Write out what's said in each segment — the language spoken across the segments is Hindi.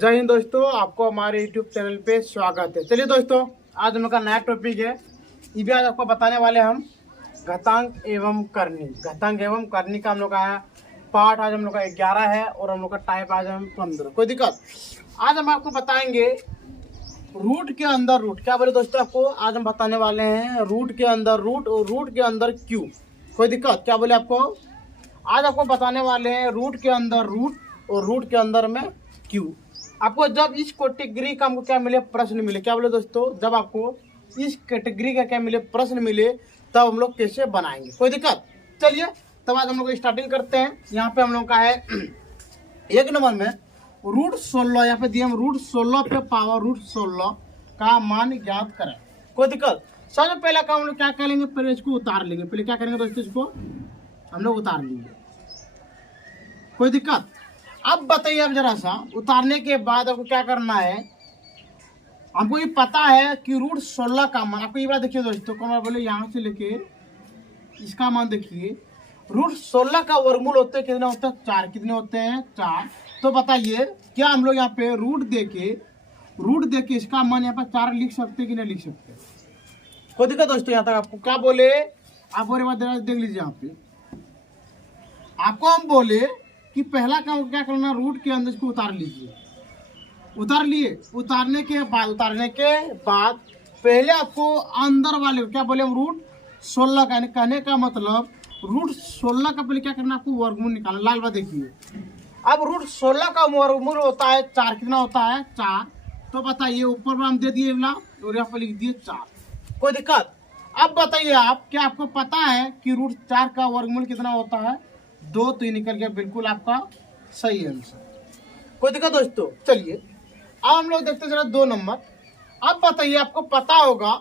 जय हिंद दोस्तों, आपको हमारे YouTube चैनल पे स्वागत है। चलिए दोस्तों, आज हम लोग का नया टॉपिक है। ये भी आज आपको बताने वाले हम घातांक एवं करनी। घातांक एवं करनी का हम लोग का पार्ट आज हम लोग का 11 है और हम लोग का टाइप आज हम 15। कोई दिक्कत? आज हम आपको बताएंगे रूट के अंदर रूट। क्या बोले दोस्तों? आपको आज हम बताने वाले हैं रूट के अंदर रूट और रूट के अंदर क्यू। कोई दिक्कत? क्या बोले आपको? आज आपको बताने वाले हैं रूट के अंदर रूट और रूट के अंदर में क्यू। आपको जब इस कैटेगरी का हमको क्या मिले, प्रश्न मिले। क्या बोले दोस्तों? जब आपको इस कैटेगरी का क्या मिले, प्रश्न मिले, तब हम लोग कैसे बनाएंगे। कोई दिक्कत? चलिए तब आज हम लोग स्टार्टिंग करते हैं। यहाँ पे हम लोग का है 1 नंबर में रूट 16। यहाँ पे दिए हम रूट 16 पे पावर रूट 16 का मान ज्ञात करें। कोई दिक्कत? सबसे पहला काम हम लोग क्या करेंगे, पहले इसको उतार लेंगे। पहले क्या करेंगे दोस्तों, इसको हम लोग उतार लेंगे। कोई दिक्कत? अब बताइए, अब जरा सा उतारने के बाद आपको क्या करना है। हमको ये पता है कि रूट 16 का मान, आपको ये बात देखिए दोस्तों, कौन बोले यहाँ से लेके इसका मान देखिए। रूट 16 का वर्गमूल होते हैं कितने होते हैं? 4। कितने होते हैं? 4। तो बताइए क्या हम लोग यहाँ पे रूट देके इसका मान यहाँ पर 4 लिख सकते कि नहीं लिख सकते? कोई दिक्कत दोस्तों? यहाँ तक आपको क्या बोले, आप बोले बात देख लीजिए। यहाँ पे आपको हम बोले कि पहला काम क्या करना, रूट के अंदर इसको उतार लीजिए। उतार लिए, उतारने के बाद पहले आपको अंदर वाले क्या बोले हम, रूट 16 का, कहने का मतलब रूट 16 का पहले क्या करना, आपको वर्गमूल निकालना। लाल बात देखिए, अब रूट 16 का वर्गमूल होता है 4। कितना होता है? 4। तो बताइए ऊपर में हम दे दिए और यहाँ पर लिख दिए 4। कोई दिक्कत? अब बताइए आप, क्या आपको पता है कि रूट 4 का वर्गमूल कितना होता है? 2। तो ये निकल गया बिल्कुल आपका सही आंसर। कोई दिक्कत दोस्तों? चलिए अब हम लोग देखते जरा 2 नंबर। अब बताइए, आपको पता होगा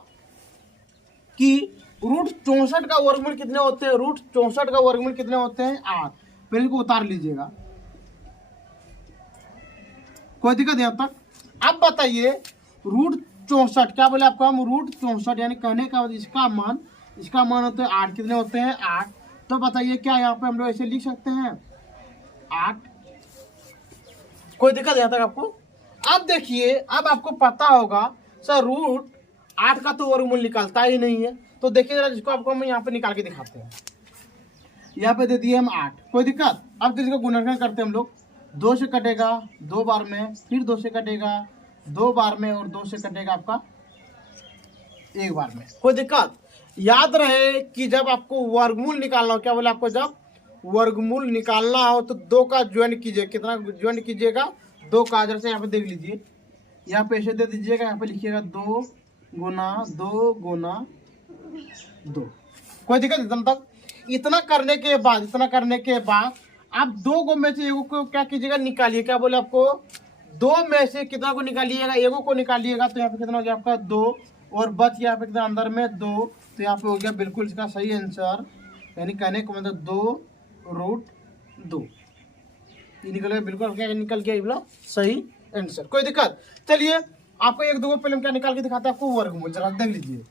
कि रूट 64 का वर्गमूल कितने होते हैं? रूट 64 का वर्गमूल कितने होते हैं? 8। पहले इसको उतार लीजिएगा। कोई दिक्कत यहाँ तक? अब बताइए रूट 64 क्या बोले आपको हम, रूट 64 यानी कहने का इसका मान होते हैं 8। कितने होते हैं? 8। तो बताइए क्या यहाँ पे हम लोग ऐसे लिख सकते हैं 8? कोई दिक्कत यहाँ तक आपको? अब देखिए, अब आपको पता होगा सर रूट 8 का तो वर्गमूल निकालता ही नहीं है। तो देखिए जरा, जिसको आपको हम यहाँ पे निकाल के दिखाते हैं। यहाँ पे दे दिए हम 8। कोई दिक्कत? अब इसको गुणनखंड करते हैं हम लोग। 2 से कटेगा 2 बार में, फिर 2 से कटेगा 2 बार में, और 2 से कटेगा आपका 1 बार में। कोई दिक्कत? याद रहे कि जब आपको वर्गमूल निकालना हो, क्या बोले आपको, जब वर्गमूल निकालना हो तो 2 का ज्वाइन कीजिए। कितना ज्वाइन कीजिएगा? 2 का। जैसे यहाँ पे देख लीजिए, यहाँ पे ऐसे दे दीजिएगा, यहाँ पे लिखिएगा 2 गुना 2 गुना 2। कोई दिक्कत? इतना तक? इतना करने के बाद आप 2 को में से एगो को क्या कीजिएगा, निकालिए। क्या बोले आपको? 2 में से कितना को निकालिएगा? एगो को निकालिएगा। तो यहाँ पे कितना हो गया आपका? 2। और बच गया यहाँ पे कितना अंदर में? 2। तो यहाँ पे हो गया बिल्कुल इसका सही आंसर, यानी कहने का मतलब 2 रूट 2। ये निकल गया बिल्कुल, क्या निकल गया, ये बोला सही आंसर। कोई दिक्कत? चलिए आपको 1-2 पहले हम क्या निकाल के दिखाते हैं आपको, वर्गमूल। जरा देख लीजिए।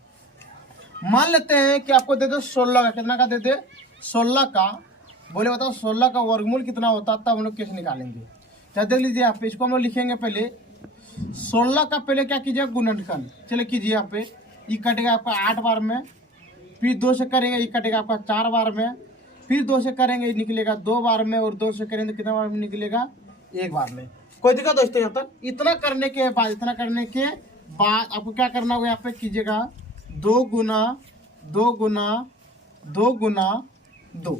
मान लेते हैं कि आपको दे दे 16 का। कितना का दे दे? 16 का। बोले बताओ 16 का वर्गमूल कितना होता है, तब हम लोग कैसे निकालेंगे। तो देख लीजिए, यहाँ पे इसको हम लोग लिखेंगे पहले 16 का। पहले क्या कीजिए, गुणनखंड। चलिए कीजिए। यहाँ पे ये कटेगा आपका 8 बार में, फिर 2 से करेंगे ये कटेगा आपका 4 बार में, फिर 2 से करेंगे ये निकलेगा 2 बार में, और 2 से करेंगे कितना बार में निकलेगा? 1 बार में। कोई दिक्कत दोस्तों? यहाँ तक इतना करने के बाद आपको क्या करना होगा, यहाँ पे कीजिएगा 2 गुना 2 गुना 2 गुना 2।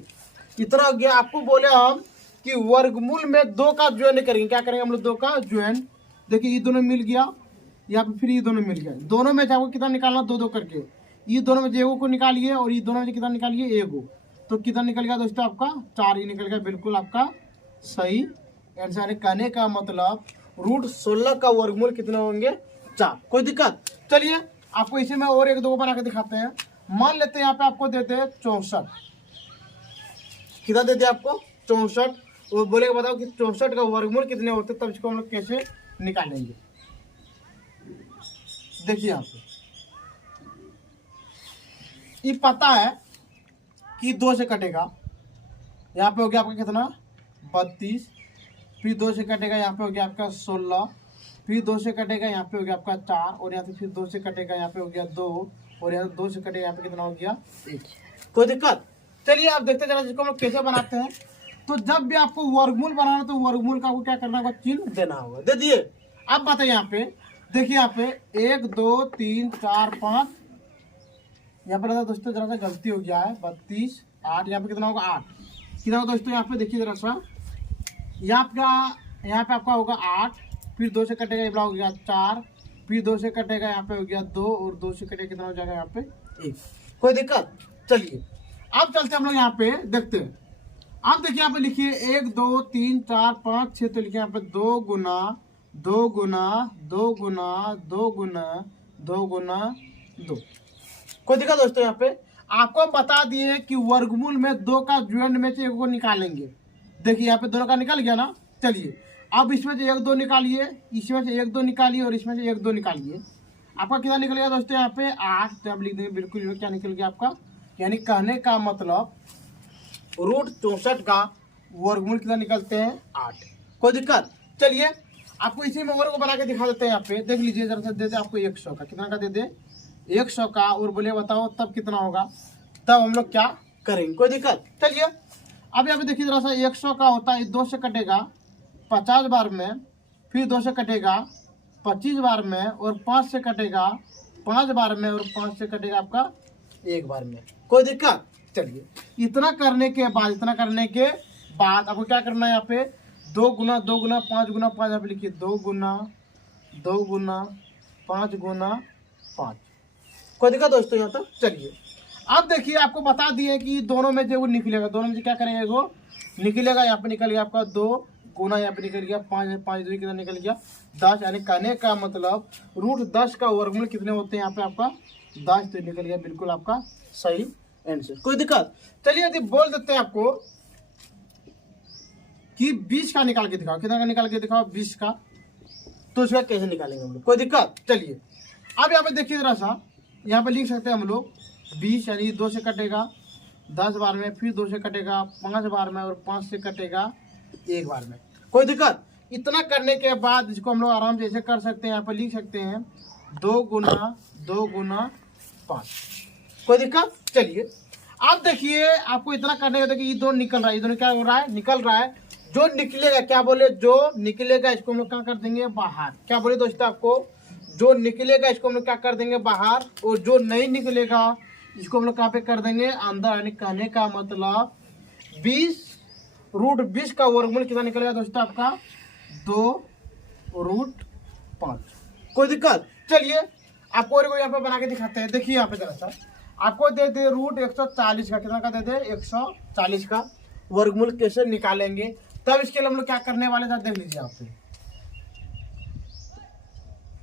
इतना हो गया। आपको बोले हम कि वर्गमूल में 2 का ज्वाइन करेंगे। क्या करेंगे हम लोग? 2 का ज्वाइन। देखिए ये दोनों मिल गया, यहाँ पे फिर ये दोनों मिल गया। दोनों में आपको कितना निकालना? 2-2 करके। ये दोनों में एगो को निकालिए, और ये दोनों में कितना निकालिए? एगो। तो कितना निकल गया दोस्तों आपका? 4 ही निकल गया बिल्कुल आपका सही आंसर। कहने का मतलब रूट 16 का वर्गमूल कितने होंगे? 4। कोई दिक्कत? चलिए आपको इसी में और 1-2 बना के दिखाते हैं। मान लेते हैं यहाँ पे आपको देते हैं 64। कितना देते हैं आपको? 64। वो बोले बताओ कि 64 का वर्गमूल कितने होते हैं, तब इसको हम लोग कैसे निकालेंगे। देखिए यहाँ पे ये पता है कि 2 से कटेगा। यहाँ पे हो गया आपका कितना? 32। फिर 2 से कटेगा यहाँ पे हो गया आपका 16, फिर 2 से कटेगा यहाँ पे हो गया आपका 4, और यहाँ से फिर 2 से कटेगा यहाँ पे हो गया 2, और यहाँ से 2 से कटेगा यहाँ पे कितना हो गया 1। कोई दिक्कत? चलिए आप देखते जरा जिसको हम लोग कैसे बनाते हैं। तो जब भी आपको वर्गमूल बनाना तो वर्गमूल का आपको क्या करना होगा, चिन्ह देना होगा। दे दिए। अब बताइए यहाँ पे, देखिए यहाँ पे 1 2 3 4 5, यहाँ पर दोस्तों जरा सा गलती हो गया है, 32 8, यहाँ पे कितना होगा 8। कितना होगा दोस्तों यहाँ पे देखिए जरा सा, यहाँ पे आपका होगा 8, फिर 2 से कटेगा ये हो गया 4, फिर 2 से कटेगा यहाँ पे हो गया 2, और 2 से कटेगा कितना हो जाएगा यहाँ पे 1। कोई दिक्कत? चलिए अब चलते हम लोग यहाँ पे देखते हैं। अब देखिए यहाँ पे लिखिए 1 2 3 4 5 6, तो लिखिए यहाँ पे 2 गुना 2 गुना 2 गुना 2 गुना 2 गुना 2। कोई दिक्कत दोस्तों? यहाँ पे आपको बता दिए कि वर्गमूल में 2 का ज्वाइंट में से 1 को निकालेंगे। देखिए यहाँ पे दोनों का निकल गया ना। चलिए अब इसमें से 1 2 निकालिए, इसमें से 1 2 निकालिए, और इसमें से 1 2 निकालिए। आपका कितना निकल गया दोस्तों यहाँ पे 8। तो आप लिख देंगे बिल्कुल क्या निकल गया आपका, यानी कहने का मतलब रूट 64 का वर्गमूल कितना निकलते हैं 8। कोई दिक्कत? चलिए आपको इसी में और को बना के दिखा देते हैं। यहाँ पे देख लीजिए जरा सा, दे दे आपको 100 का, कितना का दे दे 100 का, और बोले बताओ तब कितना होगा, तब हम लोग क्या करेंगे। कोई दिक्कत? चलिए अब यहाँ पे देखिए जरा सा, 100 का होता है 2 से कटेगा 50 बार में, फिर 2 से कटेगा 25 बार में, और 5 से कटेगा 5 बार में, और 5 से कटेगा आपका 1 बार में। कोई दिक्कत? चलिए इतना करने के बाद आपको क्या करना है, यहाँ पे 2 गुना 2 गुना 5 गुना 5, यहाँ पे लिखिए 2 गुना 2 गुना 5 गुना 5। कोई दिक्कत दोस्तों यहाँ तक? चलिए अब देखिए आपको बता दिए कि दोनों में जो वो निकलेगा, दोनों में से क्या करेंगे, वो निकलेगा। यहाँ पे निकल गया आपका 2 गुना, यहाँ पे निकल गया 5, 5 2 कितना निकल गया 10। यानी कहने का मतलब रूट 10 का वर्गमूल कितने होते हैं, यहाँ पे आपका 10। तो निकल गया बिल्कुल आपका सही आंसर। कोई दिक्कत? चलिए यदि बोल देते हैं आपको कि 20 का निकाल के दिखाओ, कितना का निकाल के दिखाओ 20 का, तो उसका कैसे निकालेंगे हम लोग। कोई दिक्कत? चलिए अब यहाँ पे देखिए जरा सा, यहाँ पे लिख सकते हैं हम लोग 20, यानी 2 से कटेगा 10 बार में, फिर 2 से कटेगा 5 बार में, और 5 से कटेगा 1 बार में। कोई दिक्कत? इतना करने के बाद इसको हम लोग आराम से ऐसे कर सकते हैं, यहाँ पे लिख सकते हैं 2 गुना 2 गुना 5। कोई दिक्कत? चलिए अब देखिए आपको इतना करने का, देखिए ये दोनों निकल रहा है, ये दोनों क्या हो रहा है, निकल रहा है। जो निकलेगा, क्या बोले, जो निकलेगा इसको हम लोग क्या कर देंगे बाहर। क्या बोले दोस्तों आपको, जो निकलेगा इसको हम लोग क्या कर देंगे बाहर, और जो नहीं निकलेगा इसको हम लोग कहाँ पे कर देंगे अंदर। यानी कहने का मतलब 20 रूट 20 का वर्गमूल कितना निकलेगा दोस्तों आपका 2 रूट 5। कोई दिक्कत? चलिए आपको और यहाँ पे बना के दिखाते हैं। देखिए यहाँ पे जरा सा आपको दे दे रूट 140 का, कितना का दे दे 140 का वर्गमूल कैसे निकालेंगे, तब इसके लिए हम लोग क्या करने वाले थे देख लीजिए। आप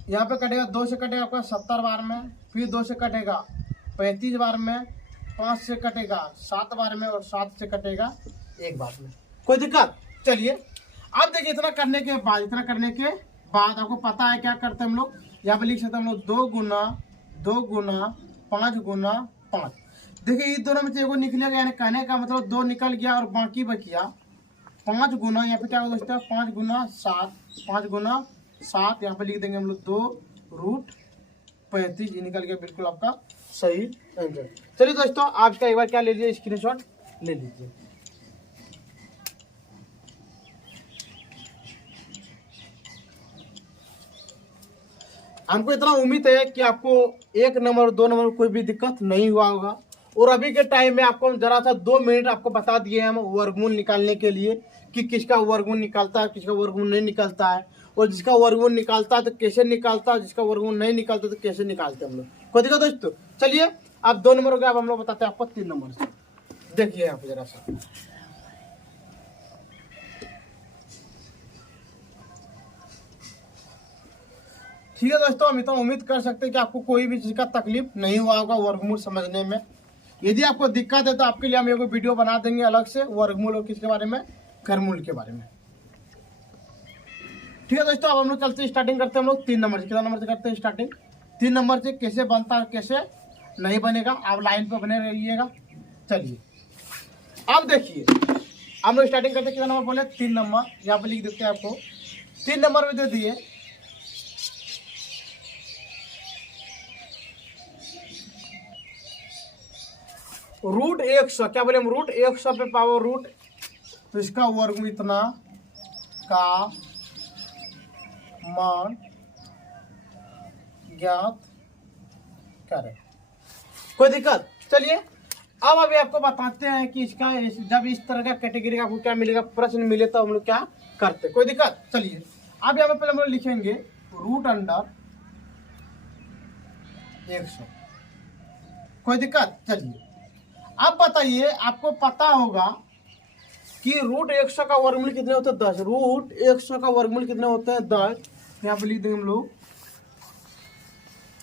यहाँ पे कटेगा 2 से कटेगा आपका 70 बार में, फिर 2 से कटेगा 35 बार में, 5 से कटेगा 7 बार में, और 7 से कटेगा 1 बार में। कोई दिक्कत? चलिए अब देखिए इतना करने के बाद आपको पता है क्या करते हैं हम लोग, यहाँ पे लिख सकते हैं हम लोग 2 गुना 2 गुना 5 गुना 5। देखिए ये दोनों में से एगो निकलेगा, यानी कहने का मतलब 2 निकल गया और बाकी बचिया 5 गुना, यहाँ पे क्या होगा दोस्तों 5 गुना 7, 5 गुना 7, यहाँ पे लिख देंगे हम लोग 2 रूट 35। ये निकल गया बिल्कुल आपका सही आंसर। चलिए दोस्तों आज का एक बार क्या ले लीजिए, स्क्रीनशॉट ले लीजिए। हमको इतना उम्मीद है कि आपको 1 नंबर 2 नंबर कोई भी दिक्कत नहीं हुआ होगा। और अभी के टाइम में आपको जरा सा 2 मिनट आपको बता दिए हम वर्गमूल निकालने के लिए कि किसका वर्गमूल निकालता है, किसका वर्गमूल नहीं निकालता है, और जिसका वर्गमूल निकालता है तो कैसे निकालता है, जिसका वर्गमूल नहीं निकालता तो कैसे निकालते हैं हम लोग। कोई दिक्कत दोस्तों? चलिए अब 2 नंबर हो गया, अब हम लोग बताते हैं आपको 3 नंबर से। देखिए यहाँ पे जरा सा, ठीक है दोस्तों, हम इतना उम्मीद कर सकते हैं कि आपको कोई भी चीज़ का तकलीफ नहीं हुआ होगा वर्गमूल समझने में। यदि आपको दिक्कत है तो आपके लिए हम एक वीडियो बना देंगे अलग से वर्गमूल और किसके बारे में, घरमूल के बारे में। ठीक है दोस्तों, अब हम लोग चलते हैं, स्टार्टिंग करते हैं हम लोग 3 नंबर से। कितना नंबर से करते हैं स्टार्टिंग? 3 नंबर से कैसे बनता है कैसे नहीं बनेगा, आप लाइन पर बने रहिएगा। चलिए अब देखिए, हम लोग स्टार्टिंग करते कितना नंबर बोले 3 नंबर, यहाँ पे लिख देते हैं आपको 3 नंबर में दे दिए रूट 100, क्या बोले हम रूट 100 पे पावर रूट, तो इसका वर्ग इतना का मान ज्ञात करें। कोई दिक्कत? चलिए अब अभी आपको बताते हैं कि इसका जब इस तरह का कैटेगरी का आपको क्या मिलेगा, प्रश्न मिले तो हम लोग क्या करते। कोई दिक्कत? चलिए अब यहाँ पे पहले हम लोग लिखेंगे रूट अंडर 100। कोई दिक्कत? चलिए अब बताइए, आपको पता होगा कि रूट 100 का वर्गमूल कितने होते हैं 10। रूट 100 का वर्गमूल कितने होते हैं 10। यहाँ पे लिख देंगे हम लोग,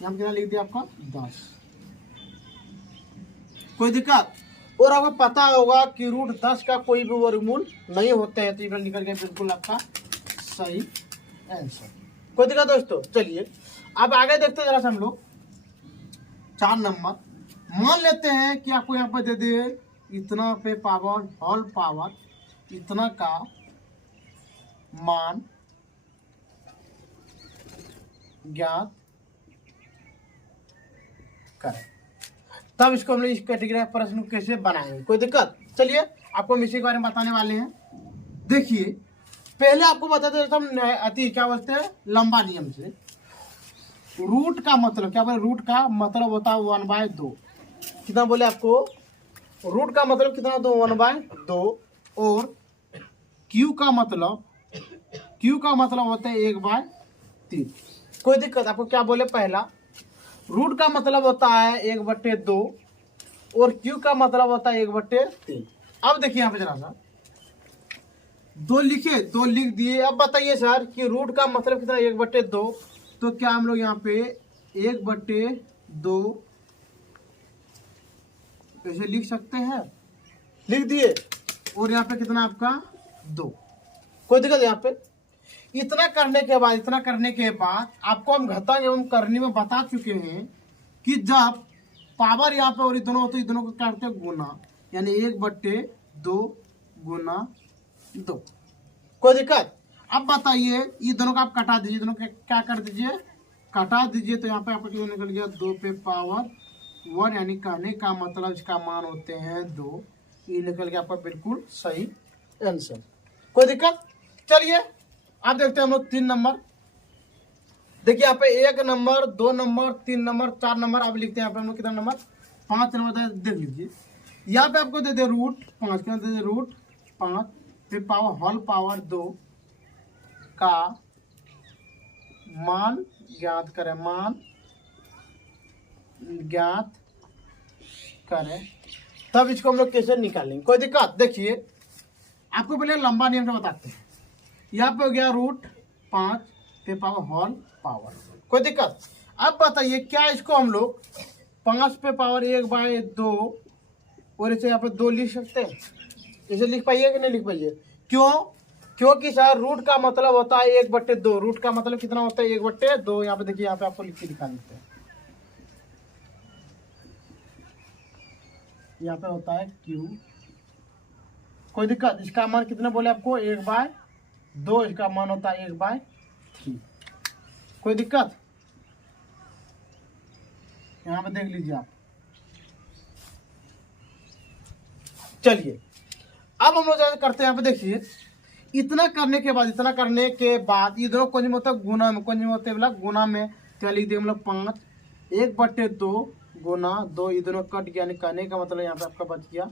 यहाँ कितना लिख दिया आपका 10। कोई दिक्कत? और आपको पता होगा कि रूट 10 का कोई भी वर्गमूल नहीं होते हैं, तो ये निकल गया बिल्कुल आपका सही आंसर। कोई दिक्कत दोस्तों? चलिए अब आगे देखते हैं जरा से हम लोग 4 नंबर। मान लेते हैं कि आपको यहाँ पर दे दिए इतना पे पावर होल पावर इतना का मान ज्ञात करें, तब इसको हम लोग इस कैटेगरी प्रश्न को कैसे बनाएंगे। कोई दिक्कत? चलिए आपको हम इसी के बारे में बताने वाले हैं। देखिए पहले आपको बताते हैं हम अति क्या बोलते हैं लंबा नियम से। रूट का मतलब क्या बोले, रूट का मतलब होता है 1/2। कितना बोले आपको, रूट का मतलब कितना होता है 1/2, और क्यू का मतलब होता है 1/3। कोई दिक्कत? आपको क्या बोले, पहला रूट का मतलब होता है 1/2 और क्यू का मतलब होता है 1/3। अब देखिए यहाँ पे जरा सा 2 लिख दिए। अब बताइए सर कि रूट का मतलब कितना 1/2, तो क्या हम लोग यहाँ पे 1/2 ऐसे लिख सकते हैं, लिख दिए, और यहाँ पे कितना आपका 2। कोई दिक्कत? यहाँ पे इतना करने के बाद आपको हम घटा एवं करनी में बता चुके हैं कि जब पावर यहाँ पे और ये दोनों होते हैं, दोनों को क्या करते हैं गुना, यानी 1/2 गुना 2। कोई दिक्कत? अब बताइए ये दोनों का आप कटा दीजिए, दोनों का क्या कर दीजिए, कटा दीजिए, तो यहाँ पे आपका कितना निकल गया 2 पे पावर 1, यानी कहने का मतलब इसका मान होते हैं 2। ये निकल गया आपका बिल्कुल सही आंसर। कोई दिक्कत? चलिए आप देखते हैं हम लोग 3 नंबर। देखिए यहाँ पे 1 नंबर 2 नंबर 3 नंबर 4 नंबर। अब लिखते हैं यहाँ पे हम लोग कितना नंबर 5 नंबर देख लीजिए। यहाँ पे आपको दे दे रूट 5, कितना दे दे रूट 5 फिर पावर होल पावर 2 का मान ज्ञात करें, तब इसको हम लोग कैसे निकालेंगे। कोई दिक्कत? देखिए आपको पहले लंबा नियम से बताते हैं। यहाँ पे हो गया रूट 5 पे पावर होल पावर। कोई दिक्कत? अब बताइए क्या इसको हम लोग 5 पे पावर 1/2 और इसे यहाँ पे 2 लिख सकते हैं? इसे लिख पाइए कि नहीं लिख पाइए? क्यों? क्योंकि सर रूट का मतलब होता है 1/2। रूट का मतलब कितना होता है 1/2। यहाँ पे देखिए, यहाँ पे आपको लिख के दिखा देते हैं। यहाँ पे होता है क्यू। कोई दिक्कत? इसका मान कितना बोले आपको 1/2, इसका मान होता है 1/3। कोई दिक्कत? यहाँ पे देख लीजिए आप। चलिए अब हम लोग जैसे करते हैं, यहाँ पे देखिए इतना करने के बाद ये दोनों कुछ में होता है गुना में, कुछ में होते हैं गुना में, तो लिख दिए हम लोग 5 1/2 गुना 2। ये दोनों कट गया, कहने का मतलब यहाँ पे आपका बच गया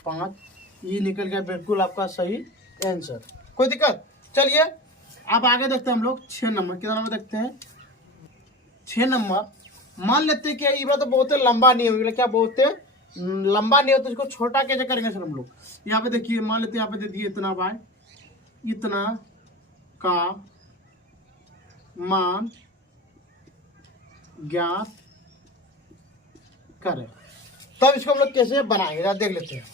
5। ये निकल गया बिल्कुल आपका सही आंसर। कोई दिक्कत? चलिए अब आगे देखते हैं हम लोग 6 नंबर। कितना नंबर देखते हैं 6 नंबर। मान लेते हैं कि ये बात तो बहुत लंबा नहीं होगा, क्या बोलते हैं लंबा नहीं होता, इसको छोटा कैसे करेंगे सर हम लोग। यहाँ पे देखिए मान लेते हैं यहाँ पे दे दिए इतना बाय इतना का मान ज्ञात करें, तब इसको हम लोग कैसे बनाएंगे देख लेते हैं।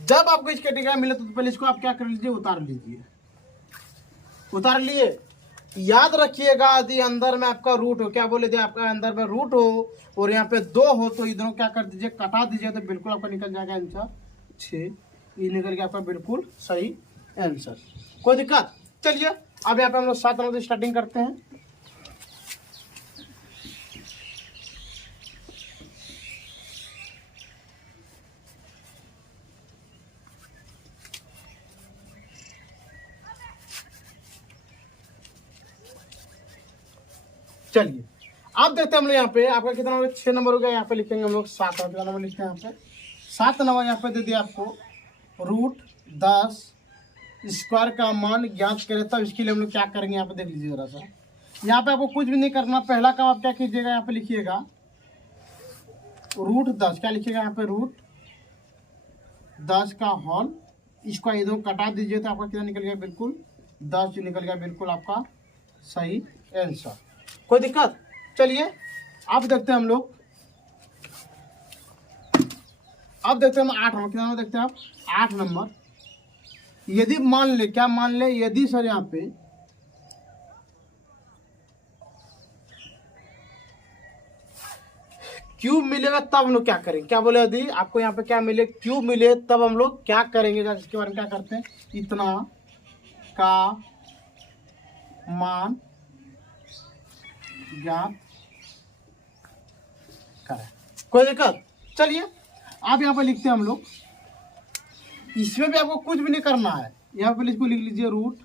जब आपको इस कैटेगरी मिले तो पहले इसको आप क्या कर लीजिए, उतार लीजिए। उतार लिए, याद रखिएगा यदि अंदर में आपका रूट हो, क्या बोले थे आपका अंदर में रूट हो और यहाँ पे 2 हो, तो ये दोनों क्या कर दीजिए, कटा दीजिए, तो बिल्कुल आपका निकल जाएगा आंसर 6। ये निकल गया आपका बिल्कुल सही आंसर। कोई दिक्कत? चलिए अब यहाँ पे हम लोग 7 नंबर से स्टार्टिंग करते हैं। चलिए आप देखते हैं हम लोग यहाँ पे आपका कितना हो गया, 6 नंबर हो गया। यहाँ पे लिखेंगे हम लोग 7 नंबर लिखते हैं यहाँ पे 7 नंबर। यहाँ पे दे दिया आपको रूट 10 स्क्वायर का मान ज्ञात करें, तब इसके लिए हम लोग क्या करेंगे यहाँ पे देख लीजिए जरा सा। यहाँ पे आपको कुछ भी नहीं करना। पहला काम आप क्या कीजिएगा, यहाँ पे लिखिएगा रूट 10, क्या लिखिएगा यहाँ पे रूट 10 का होल, इसको इधर कटा दीजिए तो आपका कितना निकल गया, बिल्कुल 10 निकल गया, बिल्कुल आपका सही आंसर। कोई दिक्कत? चलिए अब देखते हैं हम लोग, अब देखते हैं हम 8 नंबर, कितना देखते हैं आप 8 नंबर। यदि मान ले, क्या मान ले, यदि सर यहाँ पे क्यूब मिलेगा तब हम लोग क्या करेंगे, क्या बोले, यदि आपको यहाँ पे क्या मिले, क्यूब मिले, तब हम लोग क्या करेंगे, इसके बारे में क्या करते हैं, इतना का मान ज्ञात करें। कोई दिक्कत? चलिए आप यहाँ पे लिखते हैं हम लोग, इसमें भी आपको कुछ भी नहीं करना है। यहाँ पे इसको लिख लीजिए रूट,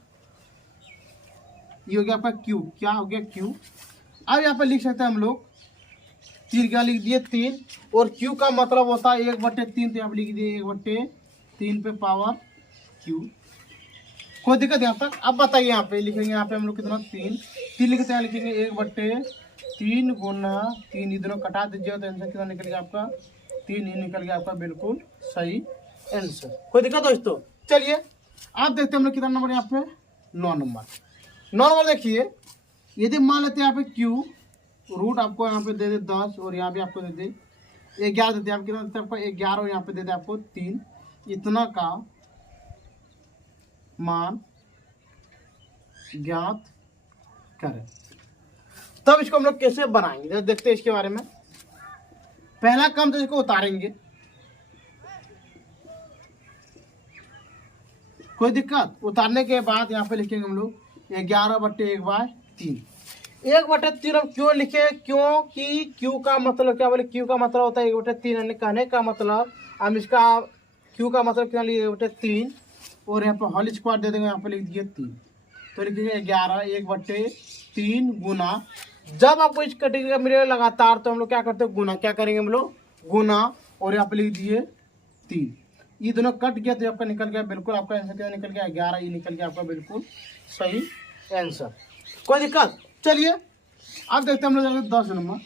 ये हो गया आपका क्यू, क्या हो गया क्यू। अब यहाँ पे लिख सकते हैं हम लोग 3 क्या लिख दिए 3, और क्यू का मतलब होता है 1/3, तो यहाँ पे लिख दिए 1/3 पे पावर क्यू। कोई दिक्कत यहाँ तक? अब बताइए यहाँ पे लिखेंगे, यहाँ पे हम लोग कितना 3 लिखते हैं, लिखेंगे 1/3 गुना 3, ये दोनों कटा दीजिए तो आंसर कितना निकल गया आपका 3 ही निकल गया आपका, बिल्कुल सही आंसर। कोई दिक्कत दोस्तों? चलिए आप देखते हैं हम लोग कितना नंबर यहाँ पे 9 नंबर। 9 नंबर देखिए, यदि मान लेते हैं यहाँ पे क्यू रूट आपको यहाँ पे दे दे 10, और यहाँ पे आपको दे दे 11 देते हैं, आप कितना देते हैं आपको 11, और यहाँ पे दे दे आपको 3, इतना का मान ज्ञात करें। तब इसको हम लोग कैसे बनाएंगे देखते हैं इसके बारे में। पहला काम तो इसको उतारेंगे, कोई दिक्कत? उतारने के बाद यहाँ पे लिखेंगे हम लोग 11/1/3। 1/3 हम क्यों लिखे, क्योंकि क्यू का मतलब क्या बोले, क्यू का मतलब होता है 1/3, कहने का मतलब हम इसका क्यू का मतलब क्या लिए 1/3, और यहाँ पे होल स्क्वायर दे देंगे, यहाँ पे लिख दिए 3, तो लिखेंगे 11 1/3 गुना। जब आपको इस कैटेगरी का मिलेगा लगातार तो हम लोग क्या करते हैं, गुना, क्या करेंगे हम लोग गुना, और यहाँ पे लिख दिए 3, ये दोनों कट गया तो आपका निकल गया, बिल्कुल आपका आंसर क्या निकल गया 11, ये निकल गया आपका बिल्कुल सही आंसर। कोई दिक्कत? चलिए अब देखते हैं हम लोग 10 नंबर।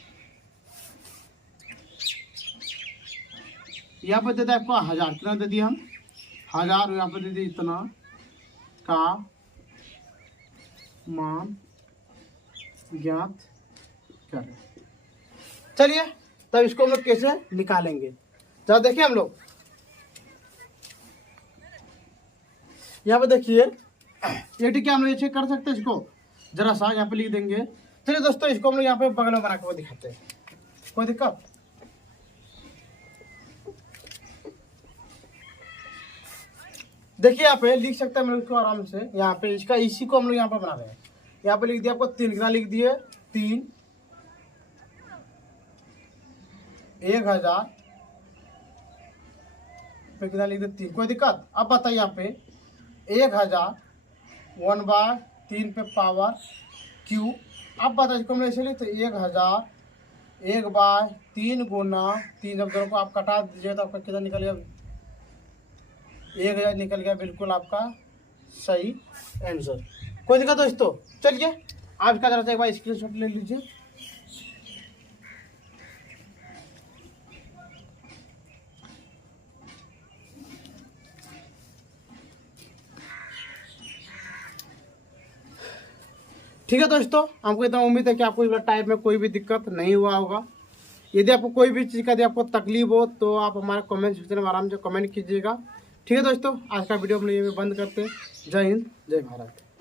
यहाँ पे देता है आपको 1000, कितना दे दिया हम 1000, यहाँ पे दे दिया इतना का मान ज्ञात करें। चलिए तब इसको हम लोग कैसे निकालेंगे, जरा देखिए हम लोग यहाँ पे देखिए, ये क्या हम लोग ऐसे कर सकते हैं, इसको जरा सा यहाँ पे लिख देंगे। चलिए दोस्तों इसको हम लोग यहाँ पे बगल में बना के दिखाते हैं, कोई दिक्कत? देखिए यहाँ पे लिख सकते हैं हम लोग इसको आराम से, यहाँ पे इसका इसी को हम लोग यहाँ पे बना रहे हैं। यहाँ पे लिख दिया आपको 3, कितना लिख दिए 3, 1000 पे कितना लिख दिए 3, कोई दिक्कत? अब बताइए यहाँ पे 1000 1/3 पे पावर क्यू। अब बताइए इसको हम ऐसे लिखते 1000 1/3 गुना 3, जब दोनों को आप कटा दीजिए तो आपका कितना निकल गया 1000 निकल गया, बिल्कुल आपका सही आंसर। कोई दिक्कत दोस्तों? चलिए आप इसका जरा एक बार स्क्रीनशॉट ले लीजिए। ठीक है दोस्तों, हमको इतना उम्मीद है कि आपको इस टाइप में कोई भी दिक्कत नहीं हुआ होगा। यदि आपको कोई भी चीज़ का यदि आपको तकलीफ हो तो आप हमारे कमेंट सेक्शन में आराम से कमेंट कीजिएगा। ठीक है दोस्तों, आज का वीडियो हम लोग ये बंद करते हैं। जय हिंद, जय भारत।